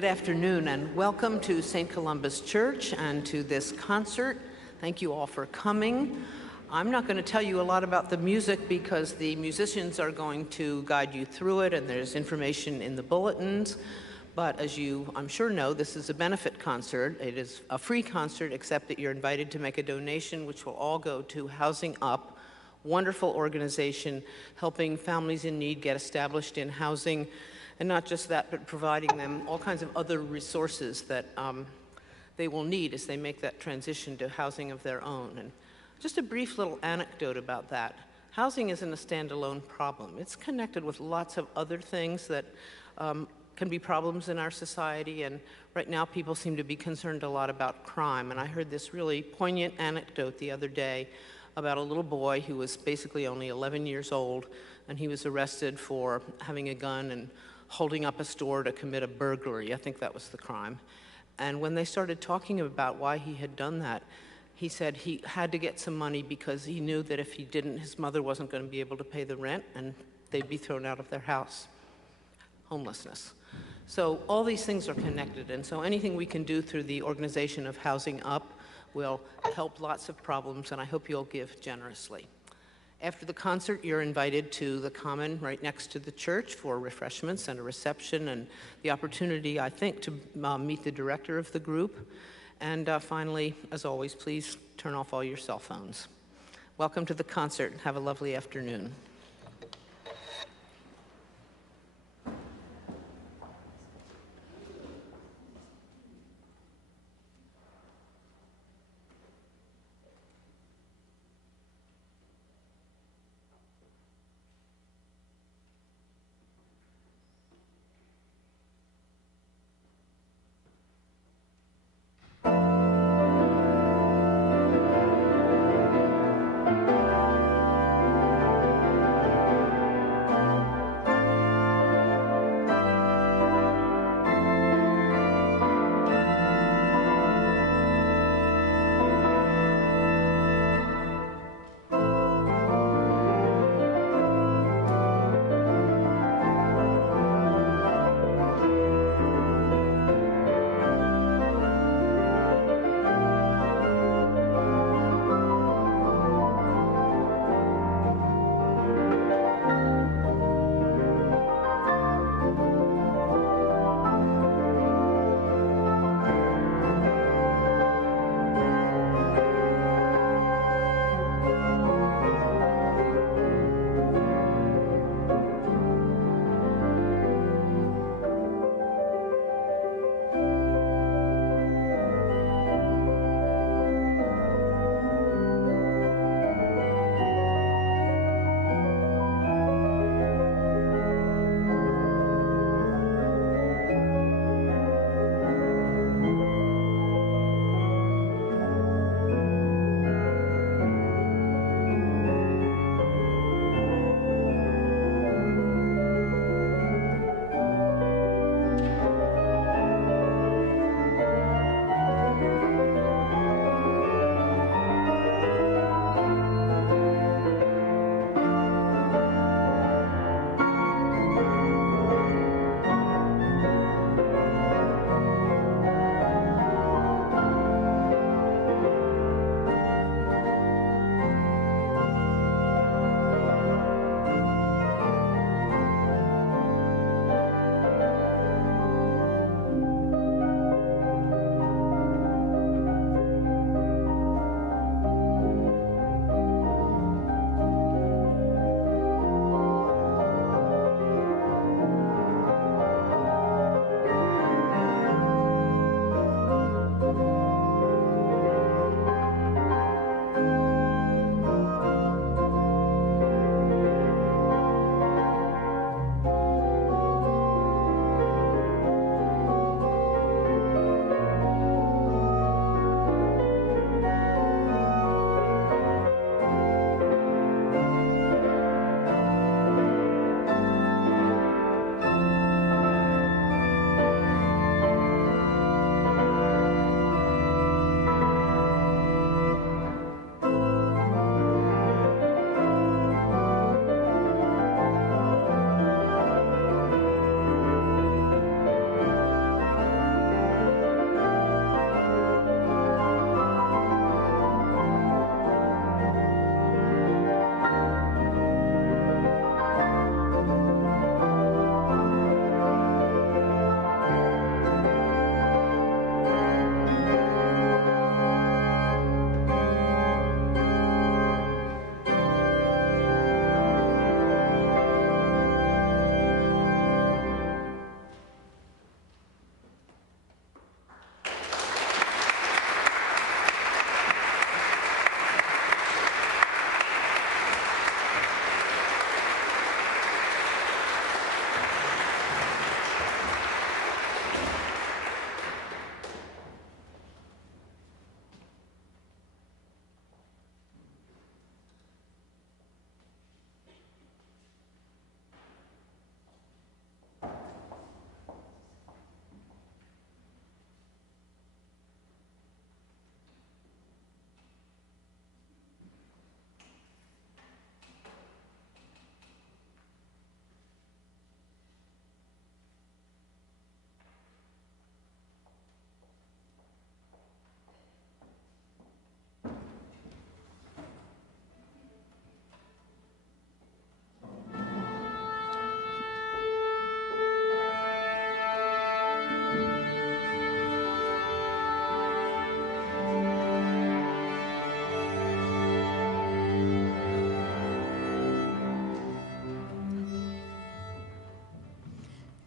Good afternoon and welcome to St. Columba's Church and to this concert. Thank you all for coming. I'm not going to tell you a lot about the music because the musicians are going to guide you through it and there's information in the bulletins. But as you, I'm sure, know, this is a benefit concert. It is a free concert except that you're invited to make a donation which will all go to Housing Up, wonderful organization helping families in need get established in housing. And not just that, but providing them all kinds of other resources that they will need as they make that transition to housing of their own. And just a brief little anecdote about that. Housing isn't a standalone problem. It's connected with lots of other things that can be problems in our society. And right now, people seem to be concerned a lot about crime. And I heard this really poignant anecdote the other day about a little boy who was basically only 11 years old, and he was arrested for having a gun and holding up a store to commit a burglary. I think that was the crime. And when they started talking about why he had done that, he said he had to get some money because he knew that if he didn't, his mother wasn't going to be able to pay the rent and they'd be thrown out of their house. Homelessness. So all these things are connected, and so anything we can do through the organization of Housing Up will help lots of problems, and I hope you'll give generously. After the concert, you're invited to the common right next to the church for refreshments and a reception and the opportunity, I think, to meet the director of the group. And finally, as always, please turn off all your cell phones. Welcome to the concert. Have a lovely afternoon.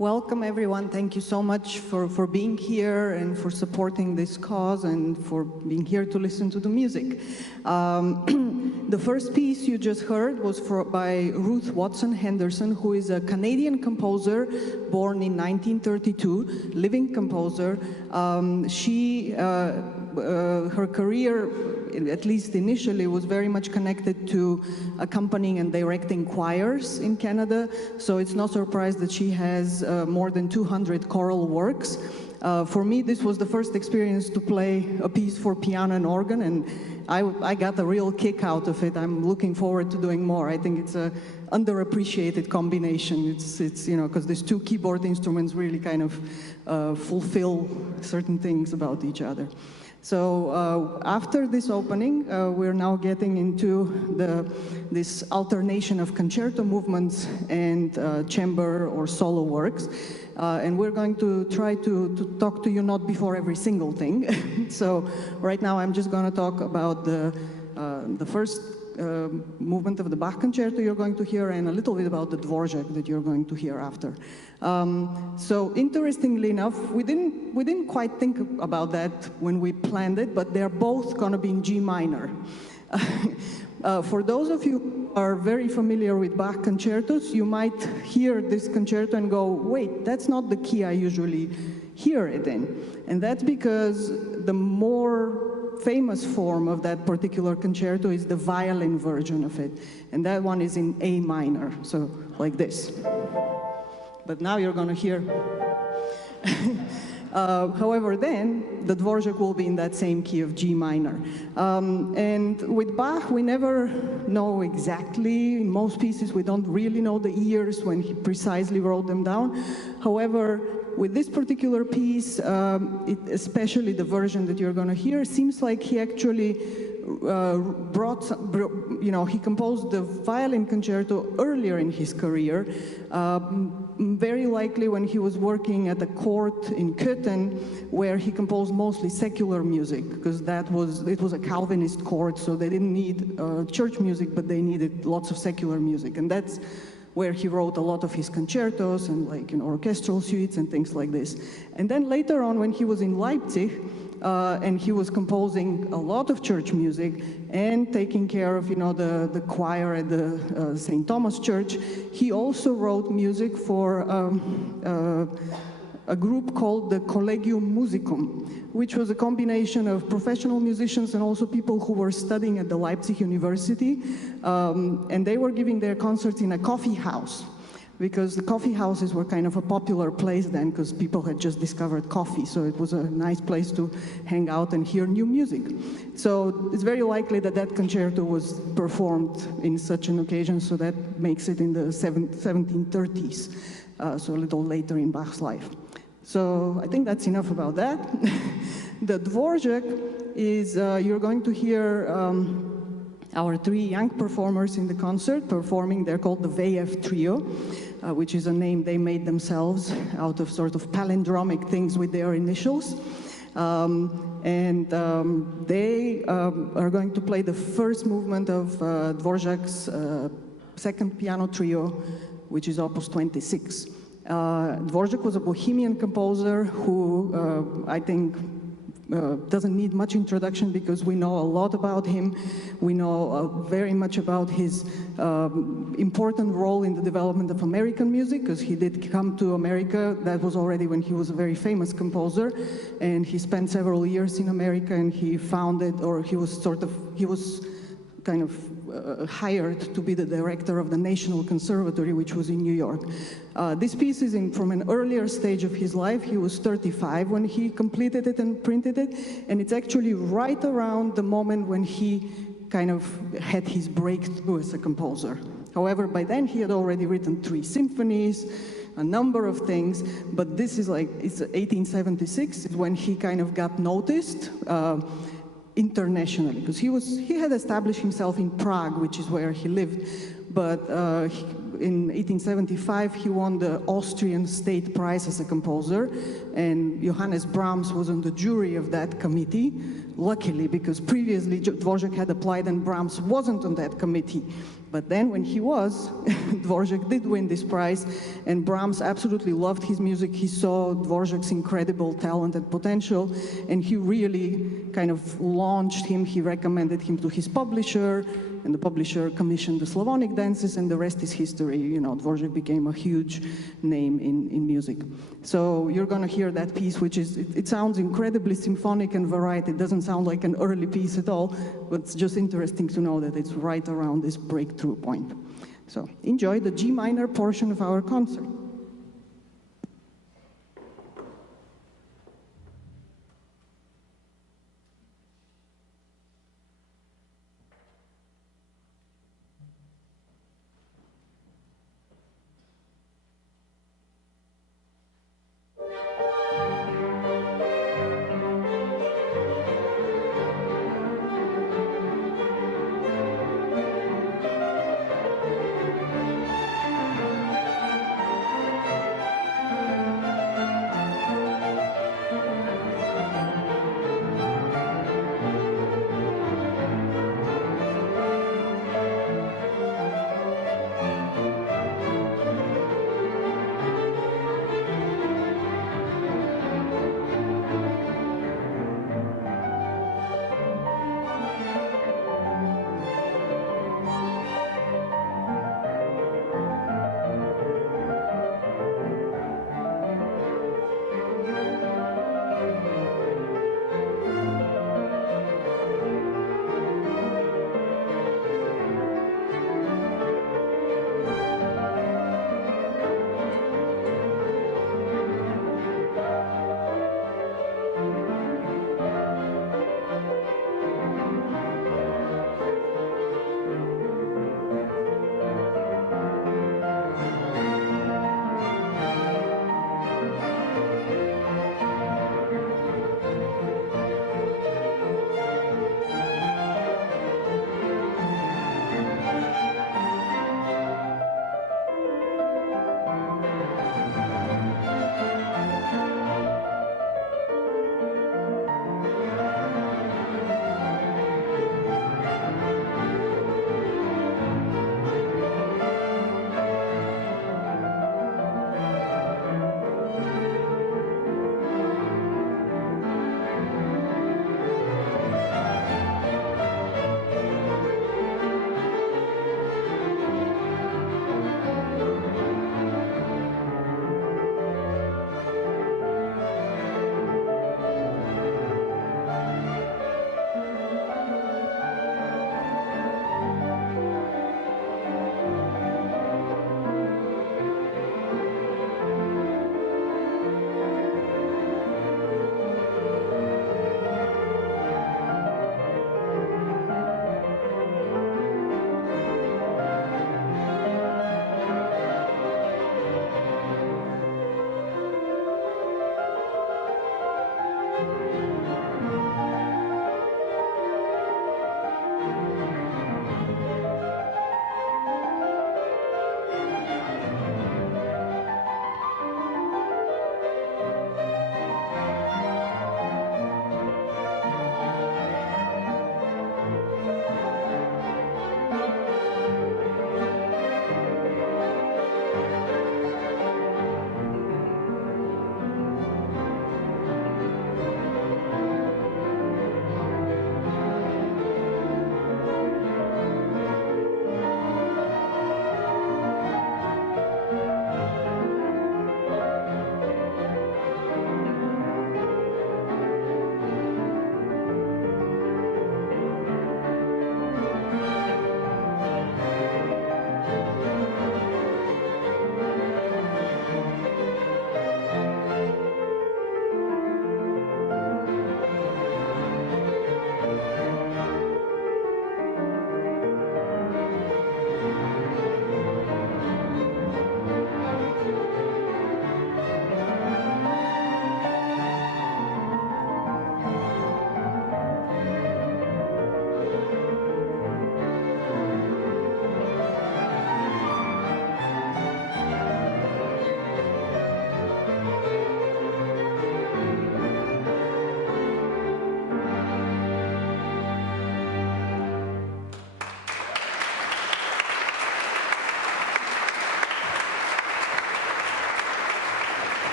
Welcome, everyone. Thank you so much for being here and for supporting this cause and for being here to listen to the music. The first piece you just heard was by Ruth Watson Henderson, who is a Canadian composer born in 1932, living composer. Her career, at least initially, was very much connected to accompanying and directing choirs in Canada, so it's no surprise that she has more than 200 choral works. For me, this was the first experience to play a piece for piano and organ, and I got a real kick out of it. I'm looking forward to doing more. I think it's a underappreciated combination. It's you know, because these two keyboard instruments really kind of fulfill certain things about each other. So after this opening, we're now getting into this alternation of concerto movements and chamber or solo works. And we're going to try to talk to you not before every single thing. So right now I'm just going to talk about the first movement of the Bach concerto you're going to hear, and a little bit about the Dvorak that you're going to hear after. So interestingly enough, we didn't quite think about that when we planned it, but they're both going to be in G minor. For those of you who are very familiar with Bach concertos, you might hear this concerto and go, wait, that's not the key I usually hear it in. And that's because the more famous form of that particular concerto is the violin version of it. And that one is in A minor, so like this. But now you're going to hear. However, then, the Dvorak will be in that same key of G minor. And with Bach, we never know exactly. In most pieces, we don't really know the years when he precisely wrote them down. However, with this particular piece, especially the version that you're going to hear, seems like he actually he composed the violin concerto earlier in his career, very likely when he was working at a court in Köthen, where he composed mostly secular music, because it was a Calvinist court, so they didn't need church music, but they needed lots of secular music, and that's where he wrote a lot of his concertos and orchestral suites and things like this. And then later on, when he was in Leipzig, and he was composing a lot of church music and taking care of, the choir at the St. Thomas Church, he also wrote music for a group called the Collegium Musicum, which was a combination of professional musicians and also people who were studying at the Leipzig University. And they were giving their concerts in a coffee house, because the coffee houses were kind of a popular place then, because people had just discovered coffee, so it was a nice place to hang out and hear new music. So it's very likely that that concerto was performed in such an occasion, so that makes it in the 1730s, so a little later in Bach's life. So I think that's enough about that. The Dvorak is, you're going to hear our three young performers in the concert performing. They're called the VF Trio, which is a name they made themselves out of sort of palindromic things with their initials. They are going to play the first movement of Dvorak's second piano trio, which is Opus 26. Dvorak was a Bohemian composer who I think doesn't need much introduction, because we know a lot about him. We know very much about his important role in the development of American music, because he did come to America. That was already when he was a very famous composer, and he spent several years in America, and he founded, or he was kind of hired to be the director of the National Conservatory, which was in New York. This piece is from an earlier stage of his life. He was 35 when he completed it and printed it, and it's actually right around the moment when he kind of had his breakthrough as a composer. However, by then he had already written 3 symphonies, a number of things, but this is it's 1876 is when he kind of got noticed internationally, because he had established himself in Prague, which is where he lived, but in 1875 he won the Austrian State Prize as a composer, and Johannes Brahms was on the jury of that committee, luckily, because previously Dvorak had applied and Brahms wasn't on that committee. But then when he was, Dvorak did win this prize, and Brahms absolutely loved his music. He saw Dvorak's incredible talent and potential, and he really kind of launched him. He recommended him to his publisher, and the publisher commissioned the Slavonic dances, and the rest is history. You know, Dvorak became a huge name in music. So you're going to hear that piece, which is, it sounds incredibly symphonic and varied. It doesn't sound like an early piece at all, but it's just interesting to know that it's right around this breakthrough point. So enjoy the G minor portion of our concert.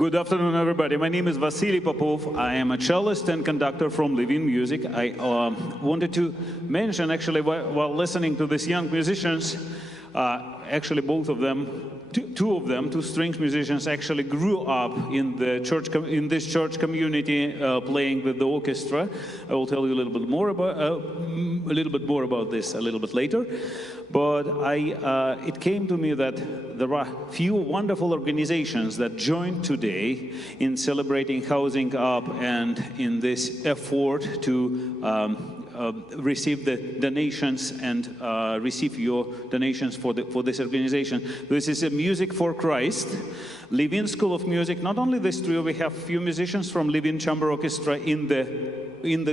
Good afternoon, everybody. My name is Yuri Popov. I am a cellist and conductor from Living Music. I wanted to mention, actually, while listening to these young musicians, actually both of them, two strings musicians, actually grew up in the church, in this church community, playing with the orchestra. I will tell you a little bit more about this a little bit later. But it came to me that there are few wonderful organizations that joined today in celebrating Housing Up and in this effort to receive the donations and receive your donations for this organization. This is a Music for Christ, Living School of Music. Not only this trio, we have few musicians from Living Chamber Orchestra in the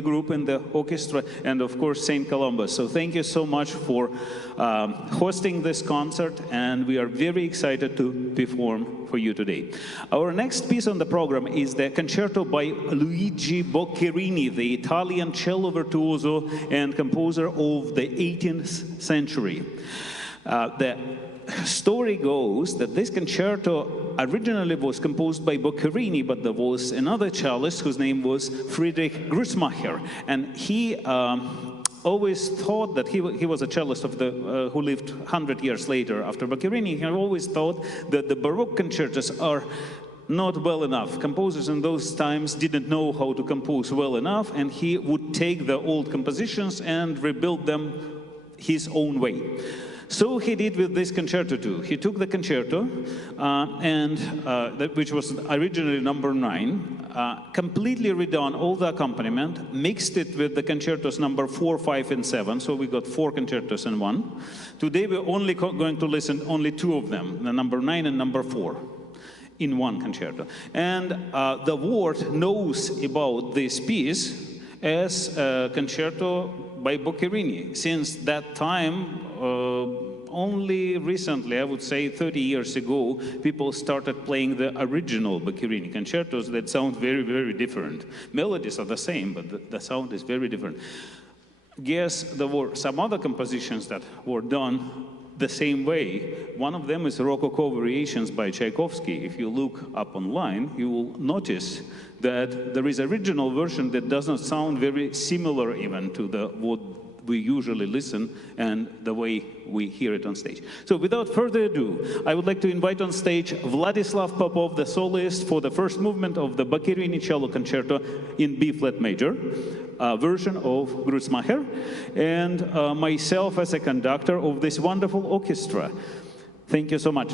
group, in the orchestra, and of course St. Columba. So thank you so much for hosting this concert, and we are very excited to perform for you today. Our next piece on the program is the Concerto by Luigi Boccherini, the Italian cello virtuoso and composer of the 18th century. The story goes that this concerto originally was composed by Boccherini, but there was another cellist whose name was Friedrich Grützmacher, and he always thought that he was a cellist of the who lived 100 years later after Boccherini. He always thought that the Baroque concertos are not well enough. Composers in those times didn't know how to compose well enough, and he would take the old compositions and rebuild them his own way. So he did with this concerto too. He took the concerto, which was originally number 9, completely redone all the accompaniment, mixed it with the concertos number 4, 5, and 7. So we got 4 concertos in one. Today we're only going to listen only 2 of them, the number 9 and number 4, in one concerto. And the world knows about this piece as a concerto by Boccherini. Since that time, only recently, I would say 30 years ago, people started playing the original Boccherini concertos that sound very, very different. Melodies are the same, but the sound is very different. Yes, there were some other compositions that were done the same way. One of them is Rococo Variations by Tchaikovsky. If you look up online, you will notice that there is an original version that does not sound very similar even to what we usually listen and the way we hear it on stage. So without further ado, I would like to invite on stage Vladislav Popov, the soloist, for the first movement of the Boccherini Cello Concerto in B-flat major, version of Grützmacher, and myself as a conductor of this wonderful orchestra. Thank you so much.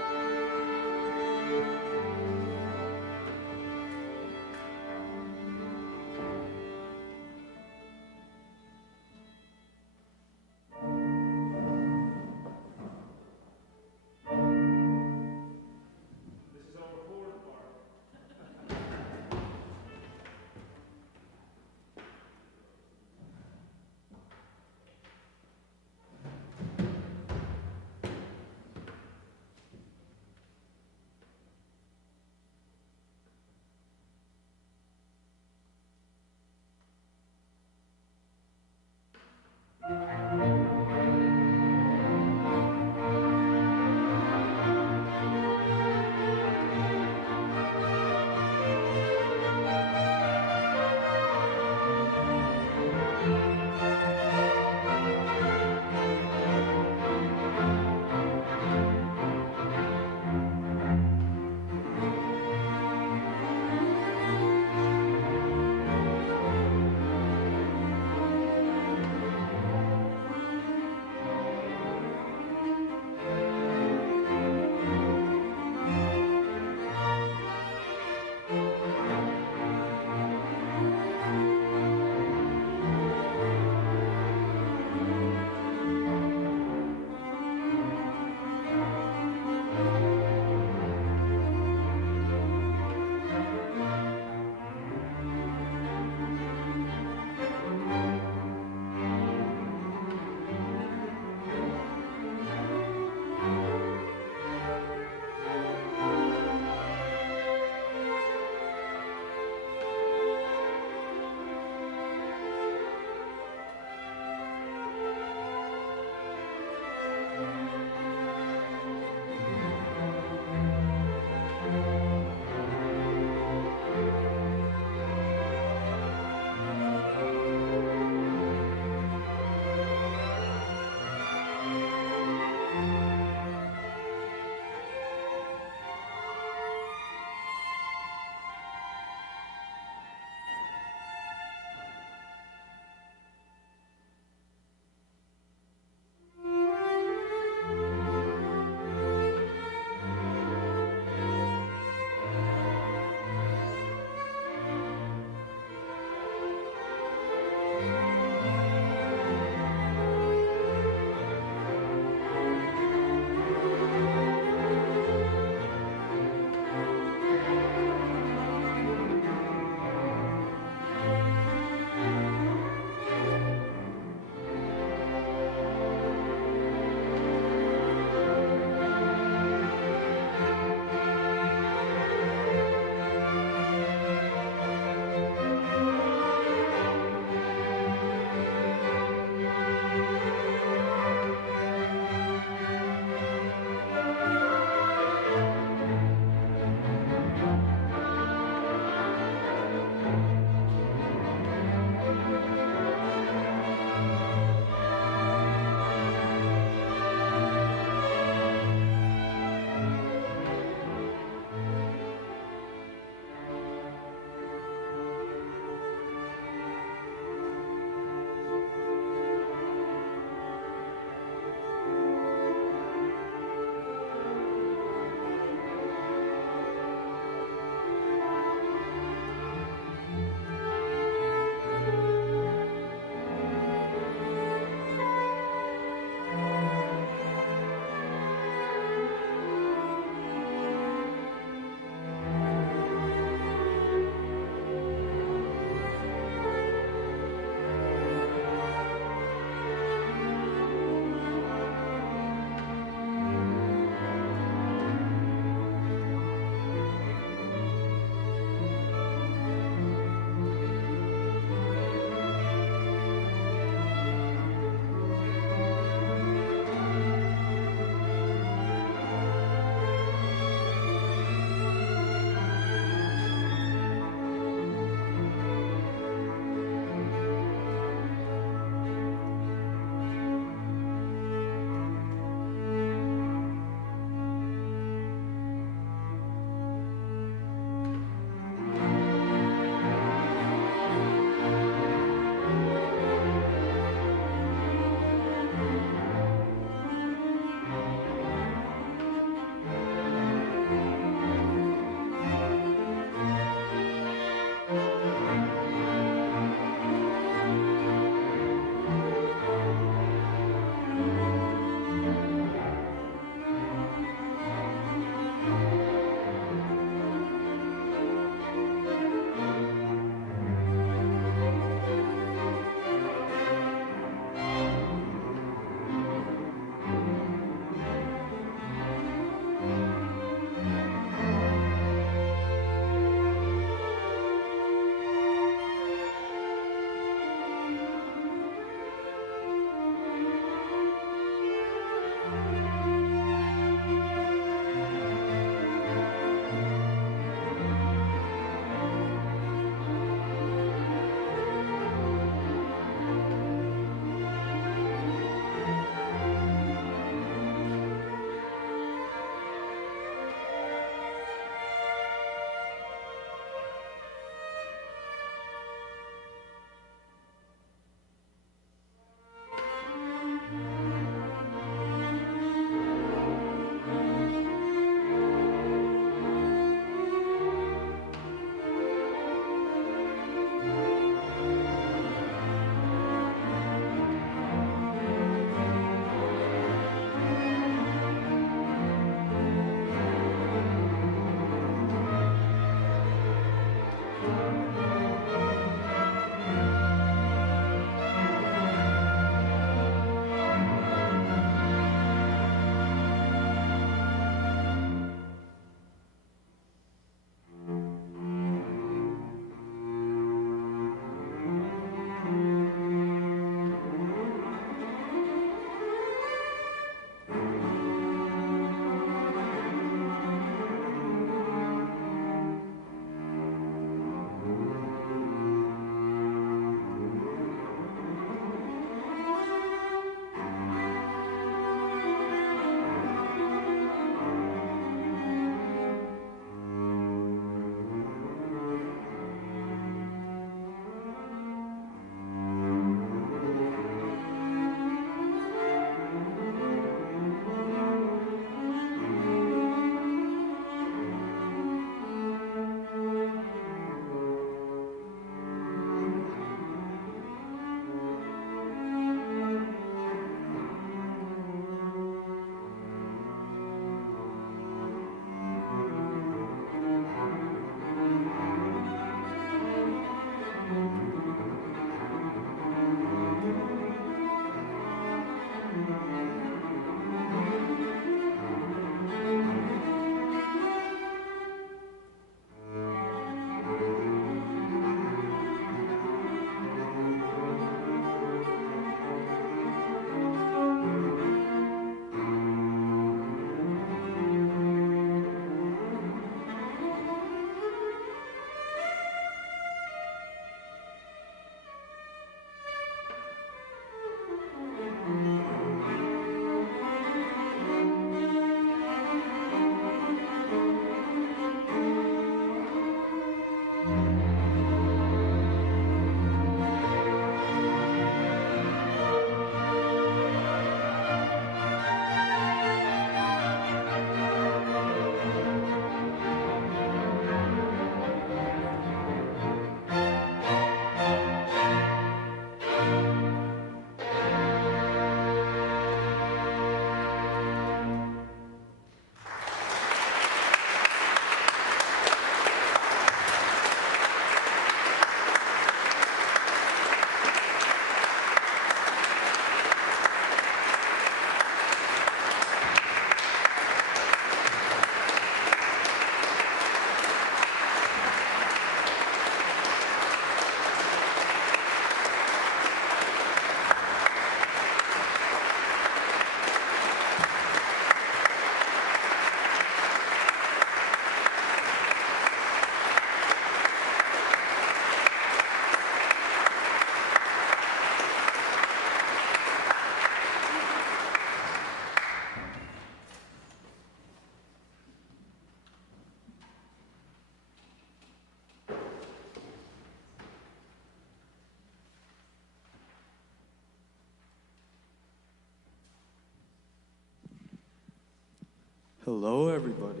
Hello, everybody.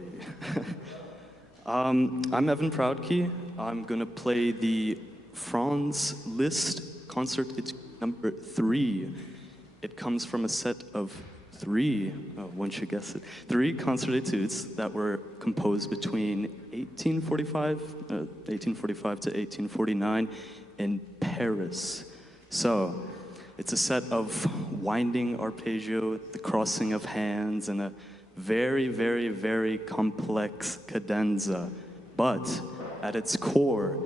I'm Evan Proudkii. I'm gonna play the Franz Liszt Concert number 3. It comes from a set of 3, one should guess it, 3 concert etudes that were composed between 1845 to 1849 in Paris. So, it's a set of winding arpeggio, the crossing of hands, and a very, very, very complex cadenza. But at its core,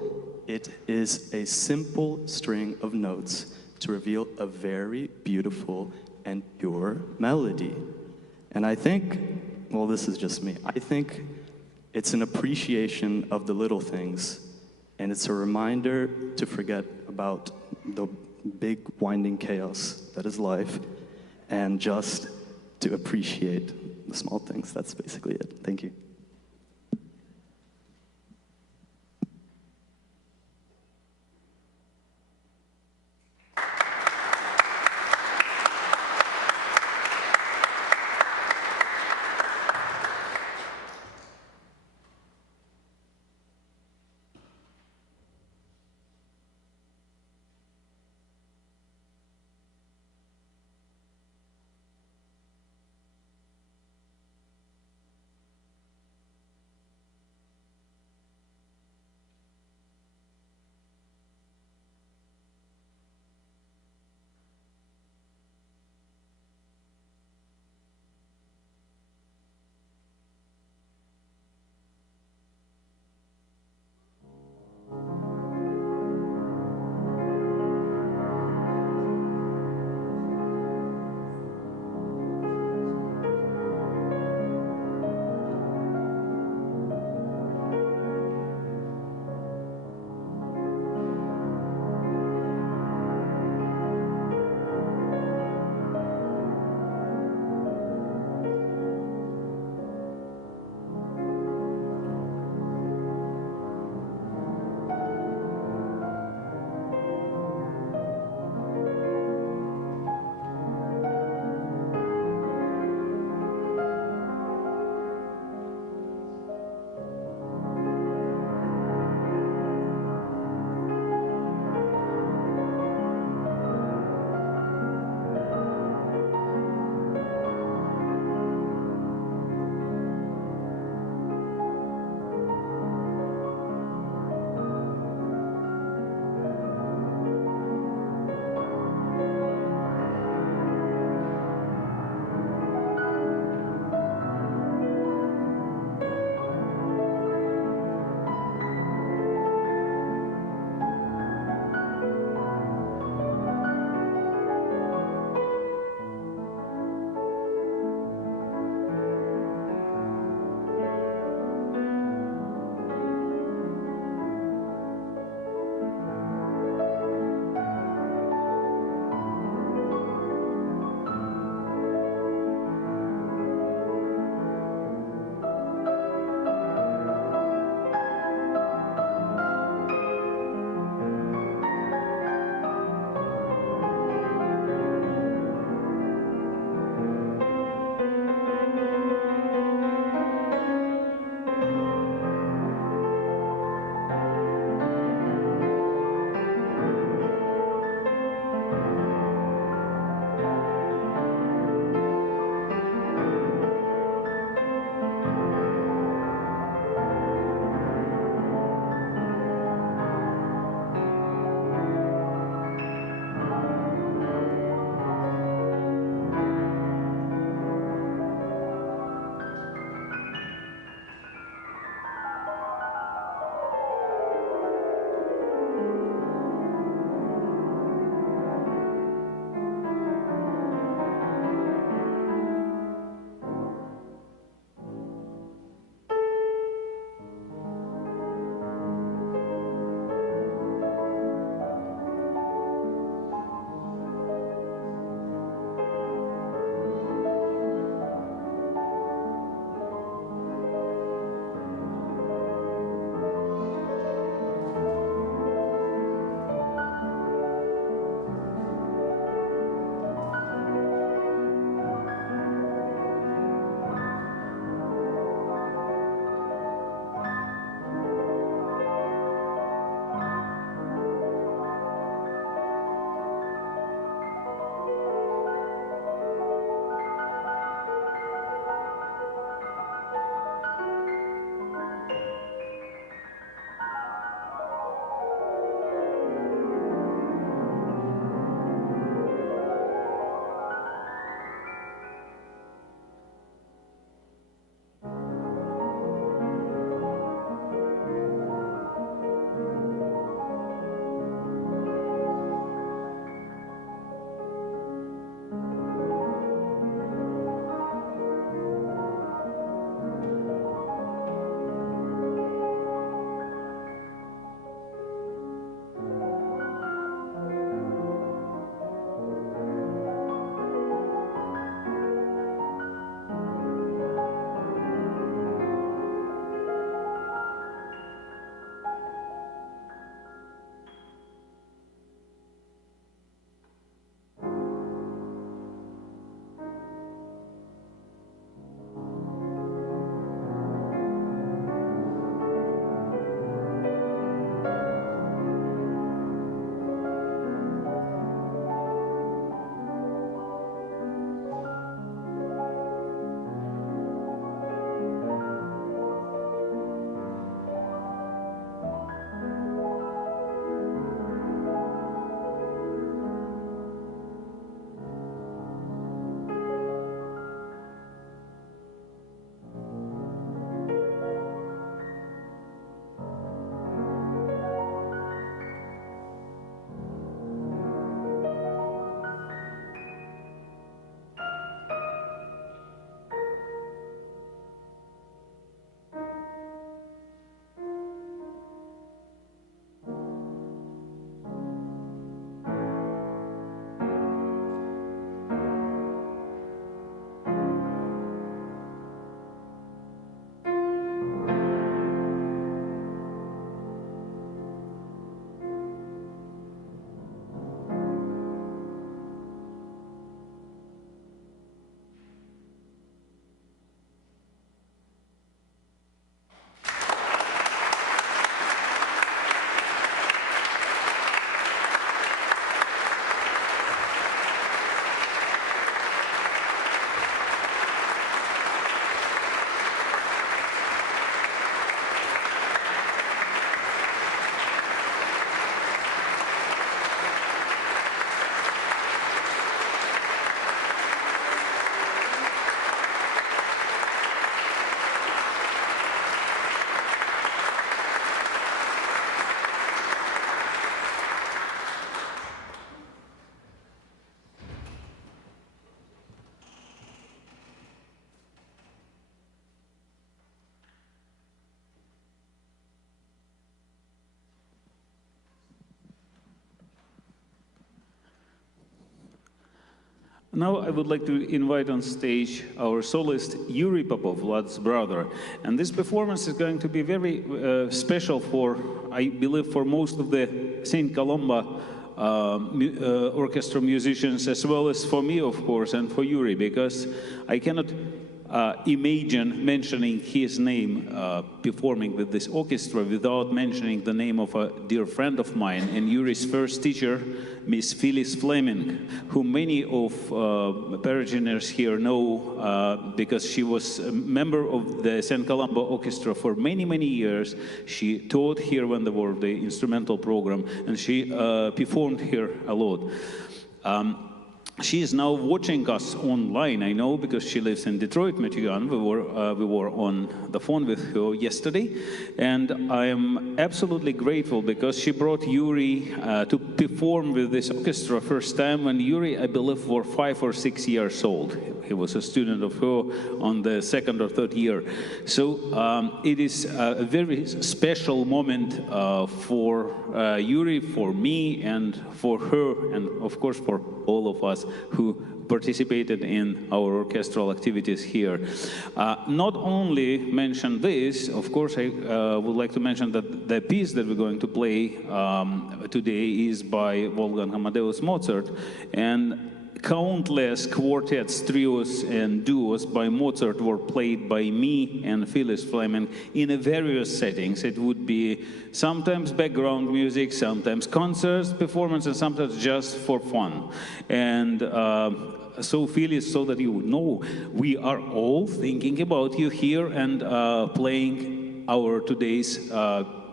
it is a simple string of notes to reveal a very beautiful and pure melody. And I think, well, this is just me, I think it's an appreciation of the little things, and it's a reminder to forget about the big winding chaos that is life, and just to appreciate the small things. That's basically it. Thank you. Now I would like to invite on stage our soloist Yuri Popov, Vlad's brother. And this performance is going to be very special for, I believe, for most of the St. Columba orchestra musicians, as well as for me, of course, and for Yuri, because I cannot imagine mentioning his name performing with this orchestra without mentioning the name of a dear friend of mine and Yuri's first teacher, Miss Phyllis Fleming, who many of parishioners here know because she was a member of the St. Columba Orchestra for many, many years. She taught here when there was the instrumental program, and she performed here a lot. She is now watching us online, I know, because she lives in Detroit, Michigan. We were on the phone with her yesterday, and I am absolutely grateful because she brought Yuri to perform with this orchestra first time when Yuri, I believe, was 5 or 6 years old. He was a student of her on the second or third year. So it is a very special moment for Yuri, for me, and for her, and of course for all of us who participated in our orchestral activities here. Not only mention this, of course, I would like to mention that the piece that we're going to play today is by Wolfgang Amadeus Mozart, and countless quartets, trios, and duos by Mozart were played by me and Phyllis Fleming in various settings. It would be sometimes background music, sometimes concerts, performance, and sometimes just for fun. And so Phyllis, so that you would know, we are all thinking about you here and playing our today's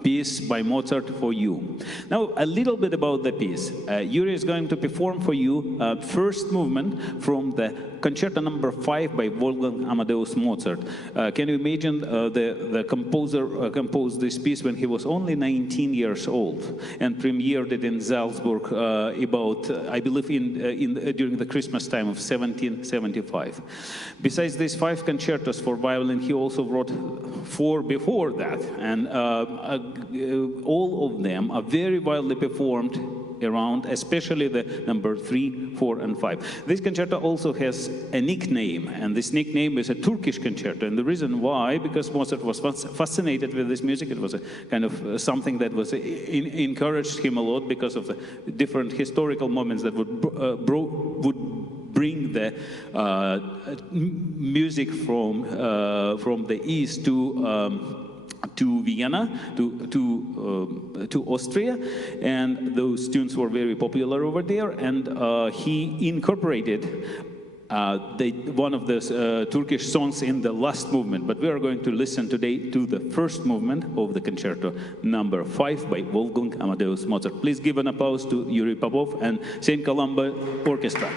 piece by Mozart for you. Now, a little bit about the piece. Yuri is going to perform for you first movement from the Concerto number 5 by Wolfgang Amadeus Mozart. Can you imagine the composer composed this piece when he was only 19 years old and premiered it in Salzburg about, I believe, during the Christmas time of 1775. Besides these 5 concertos for violin, he also wrote 4 before that, and all of them are very widely performed around, especially the number 3, 4, and 5. This concerto also has a nickname, and this nickname is a Turkish concerto. And the reason why, because Mozart was fascinated with this music. It was a kind of something that was encouraged him a lot because of the different historical moments that would bring the music from the east to Vienna, to Austria, and those tunes were very popular over there, and he incorporated one of the Turkish songs in the last movement. But we are going to listen today to the first movement of the Concerto number 5 by Wolfgang Amadeus Mozart. Please give an applause to Yuri Popov and St. Columba Orchestra.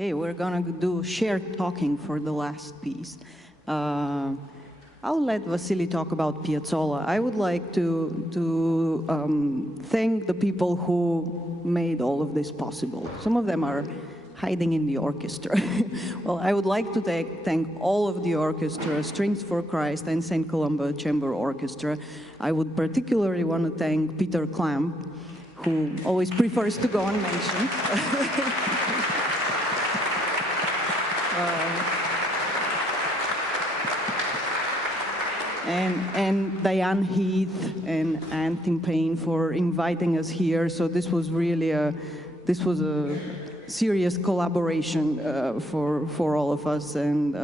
Okay, we're gonna do shared talking for the last piece. I'll let Vasily talk about Piazzolla. I would like to thank the people who made all of this possible. Some of them are hiding in the orchestra. Well, I would like to thank all of the orchestra, Strings for Christ and St. Columba Chamber Orchestra. I would particularly want to thank Peter Klamp, who always prefers to go unmentioned. And Diane Heath and Anne Timpain for inviting us here. So this was really a serious collaboration for all of us. And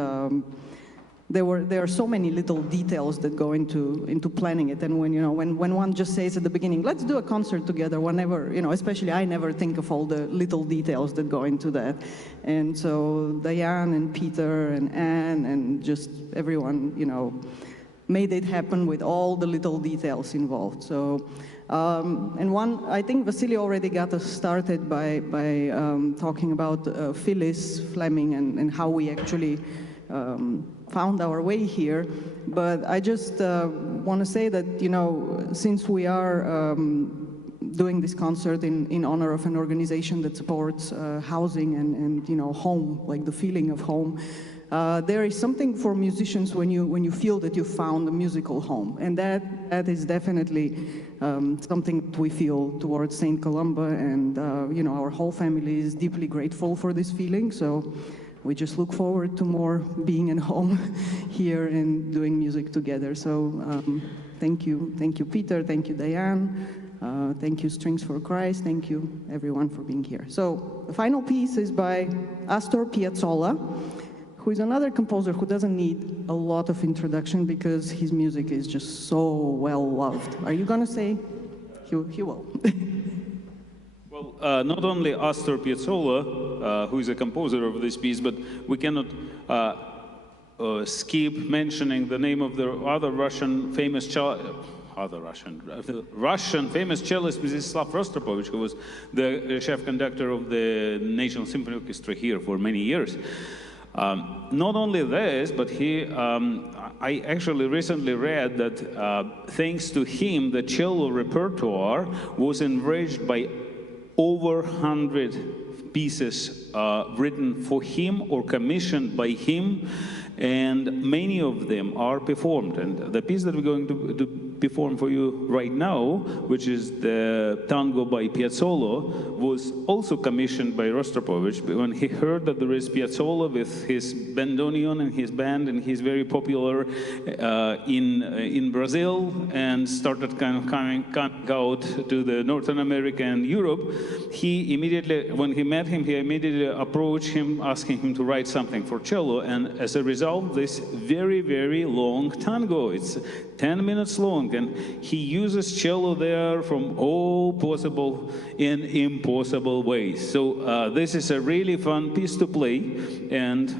there are so many little details that go into planning it. And when one just says at the beginning, let's do a concert together, whenever, especially I never think of all the little details that go into that. And so Diane and Peter and Anne and just everyone, made it happen with all the little details involved. So, I think Vasily already got us started by talking about Phyllis Fleming and how we actually found our way here. But I just want to say that, since we are doing this concert in honor of an organization that supports housing and home, like the feeling of home, there is something for musicians when you feel that you found a musical home, and that is definitely something that we feel towards St. Columba, and our whole family is deeply grateful for this feeling. So we just look forward to more being at home here and doing music together. So thank you, Peter, thank you, Diane, thank you, Strings for Christ, thank you everyone for being here. So the final piece is by Astor Piazzolla, who is another composer who doesn't need a lot of introduction because his music is just so well loved. Are you gonna say? He will. Well, not only Astor Piazzolla, who is a composer of this piece, but we cannot skip mentioning the name of the other Russian famous cellist, Vladislav Rostropovich, who was the chef conductor of the National Symphony Orchestra here for many years. Not only this, but I actually recently read that thanks to him, the cello repertoire was enriched by over 100 pieces written for him or commissioned by him, and many of them are performed. And the piece that we're going to perform for you right now, which is the Tango by Piazzolla, was also commissioned by Rostropovich when he heard that there is Piazzolla with his bandoneon and his band, and he's very popular in Brazil, and started kind of coming out to the Northern America and Europe. He immediately, when he met him, he immediately approached him, asking him to write something for cello, and as a result, this very, very long tango. It's 10 minutes long, and he uses cello there from all possible and impossible ways. So this is a really fun piece to play, and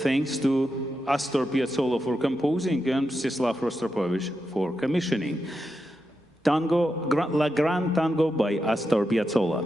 thanks to Astor Piazzolla for composing and Mstislav Rostropovich for commissioning. Tango, La Gran Tango by Astor Piazzolla.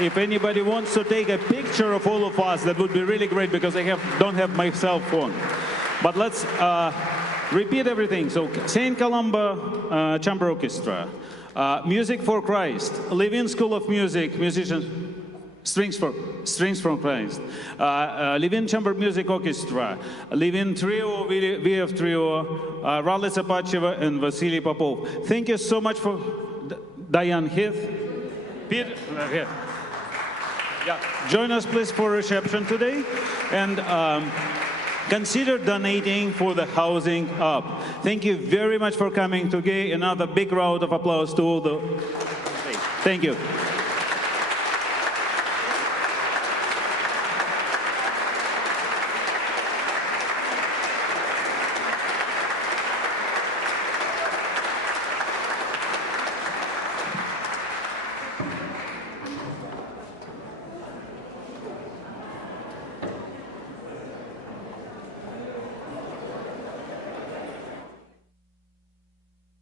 if anybody wants to take a picture of all of us, that would be really great because I don't have my cell phone. But let's repeat everything. So St. Columba Chamber Orchestra, Music for Christ, Levin School of Music, musicians, Strings from Christ, Levin Chamber Music Orchestra, Levin Trio, VF Trio, Ralitza Patcheva and Vasily Popov. Thank you so much for Diane Heath. Peter, here. Yeah. Join us please for reception today, and consider donating for the housing up. Thank you very much for coming today. Another big round of applause to all the... Thank you.